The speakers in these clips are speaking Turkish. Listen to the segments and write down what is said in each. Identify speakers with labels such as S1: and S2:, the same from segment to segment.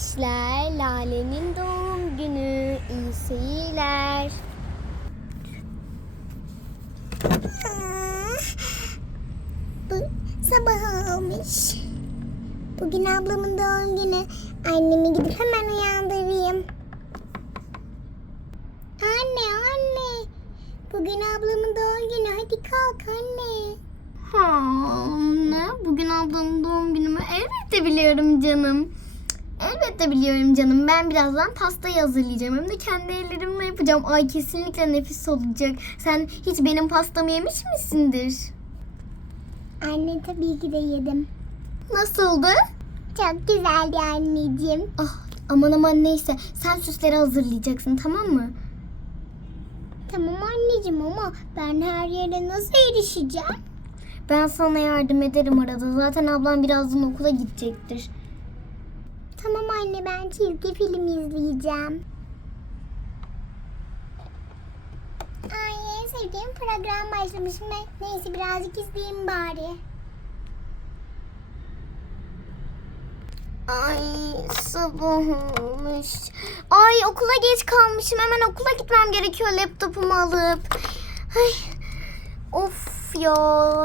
S1: İşler Lale'nin doğum günü. İyi seyirler.
S2: Bu sabah olmuş. Bugün ablamın doğum günü. Annemi gidip hemen uyandırayım. Anne anne. Bugün ablamın doğum günü. Hadi kalk anne.
S1: Ha, ne? Bugün ablamın doğum günü mü? Elbette biliyorum canım. Elbette biliyorum canım. Ben birazdan pastayı hazırlayacağım. Hem de kendi ellerimle yapacağım. Ay kesinlikle nefis olacak. Sen hiç benim pastamı yemiş misindir?
S2: Anne tabii ki de yedim.
S1: Nasıldı?
S2: Çok güzeldi anneciğim.
S1: Ah aman aman neyse. Sen süsleri hazırlayacaksın tamam mı?
S2: Tamam anneciğim ama ben her yere nasıl erişeceğim?
S1: Ben sana yardım ederim arada. Zaten ablam birazdan okula gidecektir.
S2: Anne ben çizgi film izleyeceğim. Ay sevdiğim program başlamış. Ne- Neyse birazcık izleyeyim bari.
S1: Ay sabah olmuş. Ay okula geç kalmışım. Hemen okula gitmem gerekiyor laptopumu alıp. Ay of ya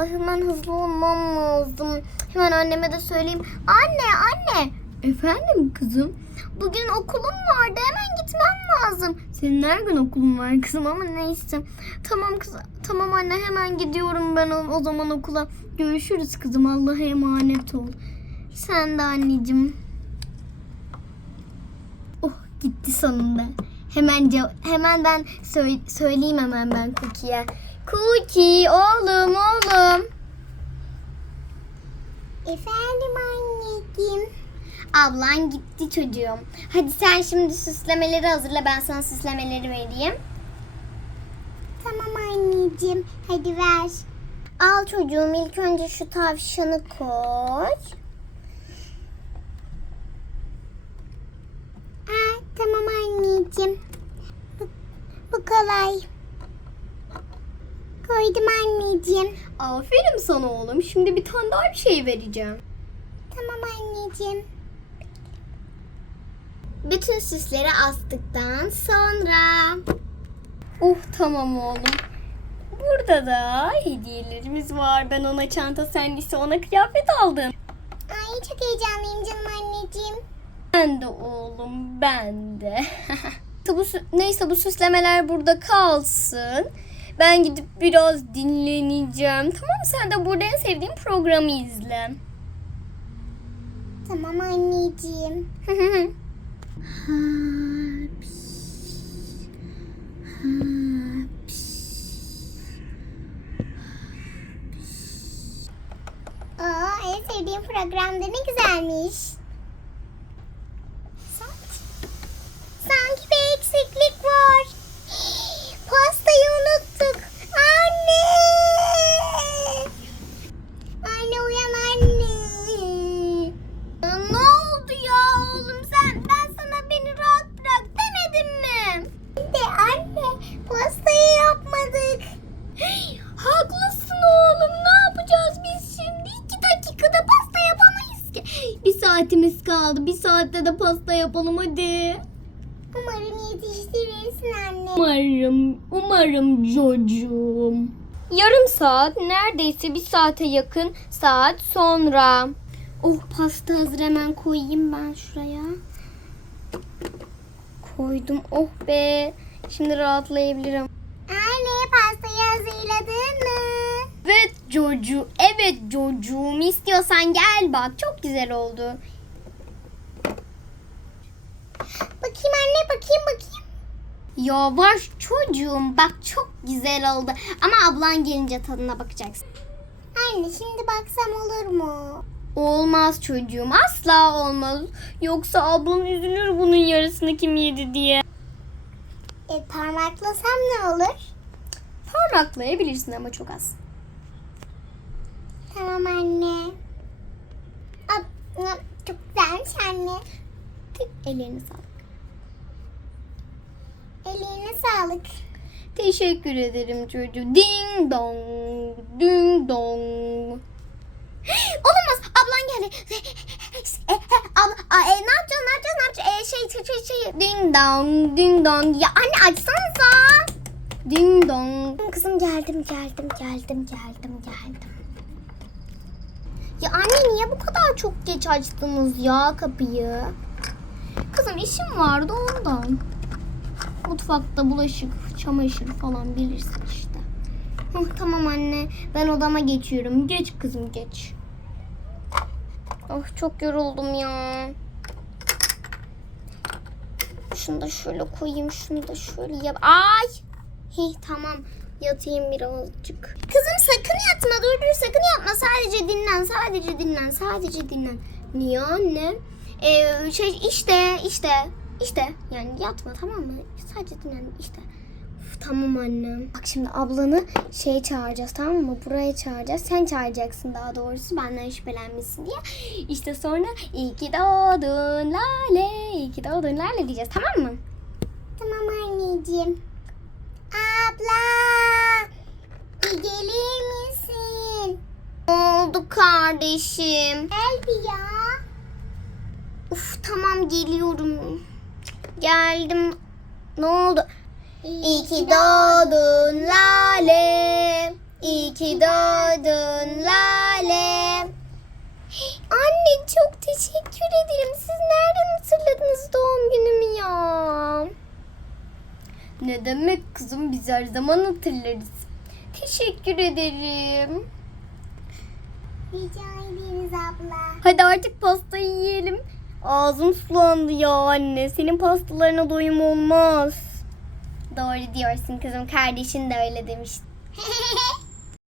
S1: hemen hızlı olmam lazım. Hemen anneme de söyleyeyim. Anne anne. Efendim kızım. Bugün okulum vardı. Hemen gitmem lazım. Senin her gün okulun var kızım ama neyse. Tamam kızım. Tamam anne hemen gidiyorum ben o, o zaman okula. Görüşürüz kızım. Allah'a emanet ol. Sen de anneciğim. Oh gitti sonunda. Hemen hemen ben söyle- söyleyeyim hemen ben Cookie'ye. Cookie oğlum oğlum.
S2: Efendim anneciğim.
S1: Ablan gitti çocuğum. Hadi sen şimdi süslemeleri hazırla ben sana süslemeleri vereyim.
S2: Tamam anneciğim. Hadi ver.
S1: Al çocuğum ilk önce şu tavşanı koy.
S2: Aa, tamam anneciğim. Bu, bu kolay. Koydum anneciğim.
S1: Aferin sana oğlum. Şimdi bir tane daha bir şey vereceğim.
S2: Tamam anneciğim.
S1: Bütün süsleri astıktan sonra. Uh tamam oğlum. Burada da hediyelerimiz var. Ben ona çanta, sen ise ona kıyafet aldım.
S2: Ay çok heyecanlıyım canım anneciğim.
S1: Ben de oğlum, ben de. bu, neyse bu süslemeler burada kalsın. Ben gidip biraz dinleneceğim. Tamam mı? Sen de burada en sevdiğin programı izle.
S2: Tamam anneciğim. ne
S1: saatimiz kaldı. Bir saatte de pasta yapalım hadi.
S2: Umarım yetiştirirsin anne.
S1: Umarım, umarım çocuğum. Yarım saat, neredeyse bir saate yakın saat sonra. Oh pasta hazır hemen koyayım ben şuraya. Koydum oh be. Şimdi rahatlayabilirim.
S2: Anne pastayı hazırladın mı?
S1: Evet çocuğum, evet çocuğum. İstiyorsan gel bak çok güzel oldu.
S2: Bakayım anne bakayım bakayım.
S1: Yavaş çocuğum bak çok güzel oldu. Ama ablan gelince tadına bakacaksın.
S2: Anne şimdi baksam olur mu?
S1: Olmaz çocuğum asla olmaz. Yoksa ablam üzülür bunun yarısını kim yedi diye.
S2: E parmaklasam ne olur?
S1: Parmaklayabilirsin ama çok az.
S2: Tamam anne. Ap, ap, çok güzelmiş anne.
S1: Ellerine sağlık.
S2: Eline sağlık.
S1: Teşekkür ederim çocuğum. Ding dong, ding dong. Olamaz ablan geldi. e, e, abla, e, ne yapacağız ne yapacağız ne yapacağız? E, şey şey şey şey. Ding dong ding dong. Ya anne açsanıza. Ding dong. Kızım geldim geldim geldim geldim geldim. Ya anne niye bu kadar çok geç açtınız ya kapıyı? Kızım işim vardı ondan. Mutfakta bulaşık, çamaşır falan bilirsin işte. Tamam anne ben odama geçiyorum. Geç kızım geç. Oh çok yoruldum ya. Şunu da şöyle koyayım, şunu da şöyle yap. Ay! Hih tamam yatayım birazcık. Kızım sakın yatma dur dur sakın yatma. Sadece dinlen sadece dinlen sadece dinlen. Niye anne? Ee, şey işte işte işte yani yatma tamam mı? Sadece dinlen işte. Uf, tamam annem. Bak şimdi ablanı şey çağıracağız tamam mı? Buraya çağıracağız. Sen çağıracaksın daha doğrusu benden şüphelenmişsin diye. İşte sonra iyi ki doğdun Lale, iyi ki doğdun Lale diyeceğiz tamam mı?
S2: Tamam anneciğim. Abla. Bir gelir misin?
S1: Ne oldu kardeşim?
S2: Gel bir ya.
S1: Uf tamam geliyorum. Geldim. Ne oldu? İyi ki doğdun Lale. İyi ki doğdun Lale. Anne çok teşekkür ederim. Siz nereden hatırladınız doğum günümü ya? Ne demek kızım biz her zaman hatırlarız. Teşekkür ederim.
S2: Rica ederiz abla.
S1: Hadi artık pastayı yiyelim. Ağzım sulandı ya anne. Senin pastalarına doyum olmaz. Doğru diyorsun kızım. Kardeşin de öyle demişti.